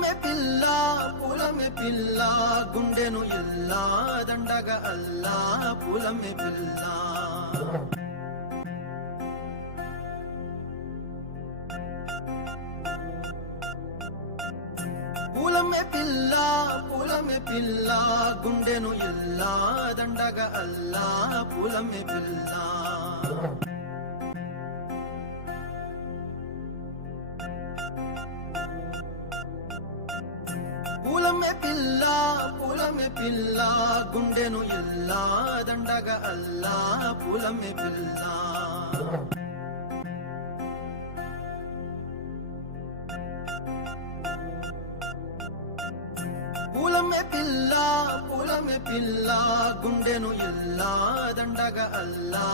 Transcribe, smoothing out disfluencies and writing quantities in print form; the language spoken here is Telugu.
పూలమే పిల్ల గుండెను ఇల్లా దండగా అల్లా పూలమే పిల్ల పూలమే పిల్ల గుండెను ఇల్లా దండగా అల్లా పూలమే పిల్ల పూలమే పిల్ల గుండెను ఇల్లా దండగా అల్లా పూలమే పిల్ల పూలమే పిల్ల గుండెను ఇల్లా దండగా అల్లా